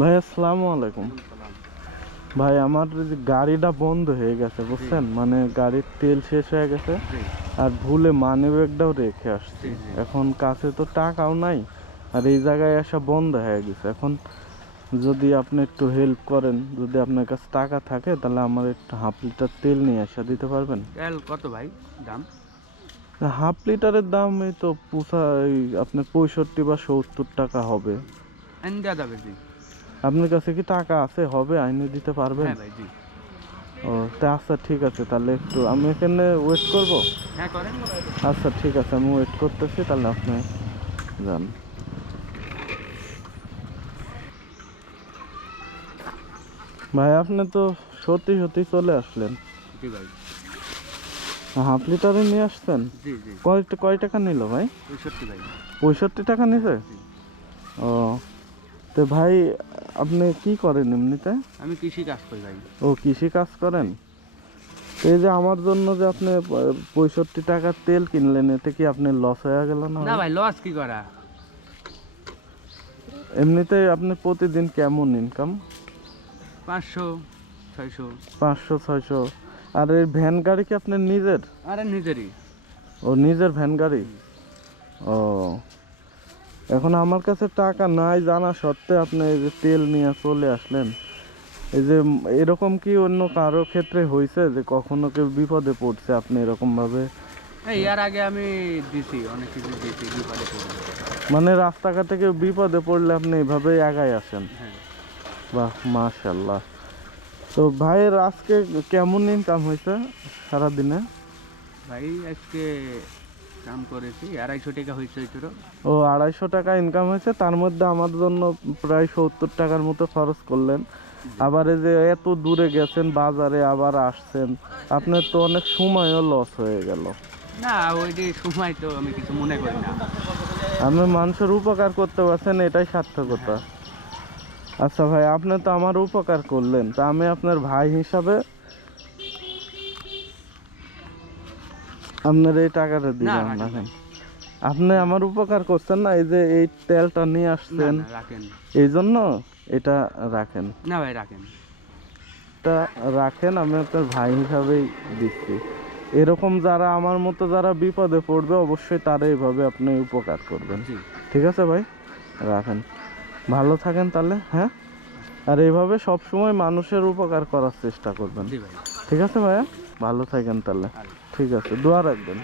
ভাই আসসালামু আলাইকুম। ভাই আমার যে গাড়িটা বন্ধ হয়ে গেছে বুঝছেন, মানে গাড়ির তেল শেষ হয়ে গেছে আর ভুলে মানি ব্যাগটাও রেখে আসছি। এখন কাছে তো টাকাও নাই আর এই জায়গায় আসা বন্ধ হয়ে গেছে। এখন যদি আপনি একটু হেল্প করেন, যদি আপনার কাছে টাকা থাকে তাহলে আমার একটু হাফ লিটার তেল নিয়ে আসা দিতে পারবেন? তেল কত ভাই দাম? হাফ লিটারের দাম এই তো আপনার 65 বা 70 টাকা হবে। এনে দেওয়া যাবে জি। আপনার কাছে কি টাকা আছে? হবে আইনে দিতে পারবেন? হ্যাঁ ভাই জি। ও তা আচ্ছা ঠিক আছে, তাহলে একটু আমি এখানে ওয়েট করব। হ্যাঁ করেন। আচ্ছা ঠিক আছে, আমি ওয়েট করতেছি, তাহলে আপনি যান। ভাই আপনি তো সত্যি সত্যি চলে আসলেন। জি ভাই। হাফ লিটারে নিয়ে আসছেন? জি জি। কয় টাকা নিল ভাই? 65 ভাই। 65 টাকা নিছে? জি। ও তো ভাই আপনি কি করেন এমনিতে? আমি কৃষি কাজ করি ভাই। ও কৃষি কাজ করেন? তো এই যে আমার জন্য যে আপনি 65 টাকার তেল কিনলেন, এতে কি আপনি লস হয়ে গেল না? না ভাই লস কি করা? এমনিতে আপনি প্রতিদিন কেমন ইনকাম? 500 600। 500 600। আর এই ভ্যান গাড়ি কি আপনার নিজের? আরে নিজেরই। ও নিজের ভ্যান গাড়ি? ও এখন আমার কাছে টাকা নাই জানা সত্ত্বে আপনি এই যে তেল নিয়ে চলে আসলেন, এই যে এরকম কি অন্য কারো ক্ষেত্রে হয়েছে যে কখনো কেউ বিপদে পড়ছে আপনি এরকম ভাবে? এই এর আগে আমি দিছি, অনেক কিছু দিছি বিপদে পড়ে। মানে রাস্তাঘাটে কেউ বিপদে পড়লে আপনি এইভাবেই আগায় আসেন? হ্যাঁ। বাহ মাশাআল্লাহ। তো ভাইয়ের আজকে কেমন ইনকাম হয়েছে সারাদিনে? ভাই আজকে কাম করেছি 250 টাকা হয়েছে এইটুরো। ও 250 টাকা ইনকাম হয়েছে, তার মধ্যে আমার জন্য প্রায় 70 টাকার মতো খরচ করলেন। আবার এই যে এত দূরে গেছেন বাজারে আবার আসছেন, আপনার তো অনেক সময়ও লস হয়ে গেল। না ওই যে সময় তো আমি কিছু মনে করি না। আপনি মানুষের উপকার করতে পারছেন, এটাই সার্থকতা। আচ্ছা ভাই আপনি তো আমার উপকার করলেন, তা আমি আপনার ভাই হিসাবে আপনার এই টাকাটা না দিলাম। রাখেন রাখেন, ভাই। আপনি আমার উপকার করছেন না, এই যে এই তেলটা নিয়ে না আসছেন না রাখেন। এই জন্য এটা রাখেন। না ভাই রাখেন। এটা রাখেন, আমি আপনার ভাই হিসাবেই দিচ্ছি। এরকম যারা আমার মতো যারা বিপদে পড়বে অবশ্যই তারা এইভাবে আপনি উপকার করবেন। জি। ঠিক আছে ভাই, রাখেন, ভালো থাকেন তাহলে। হ্যাঁ, আর এইভাবে সবসময় মানুষের উপকার করার চেষ্টা করবেন। জি ভাই। ঠিক আছে ভাইয়া, ভালো থাকেন তাহলে। ঠিক আছে, দোয়া রাখবেন।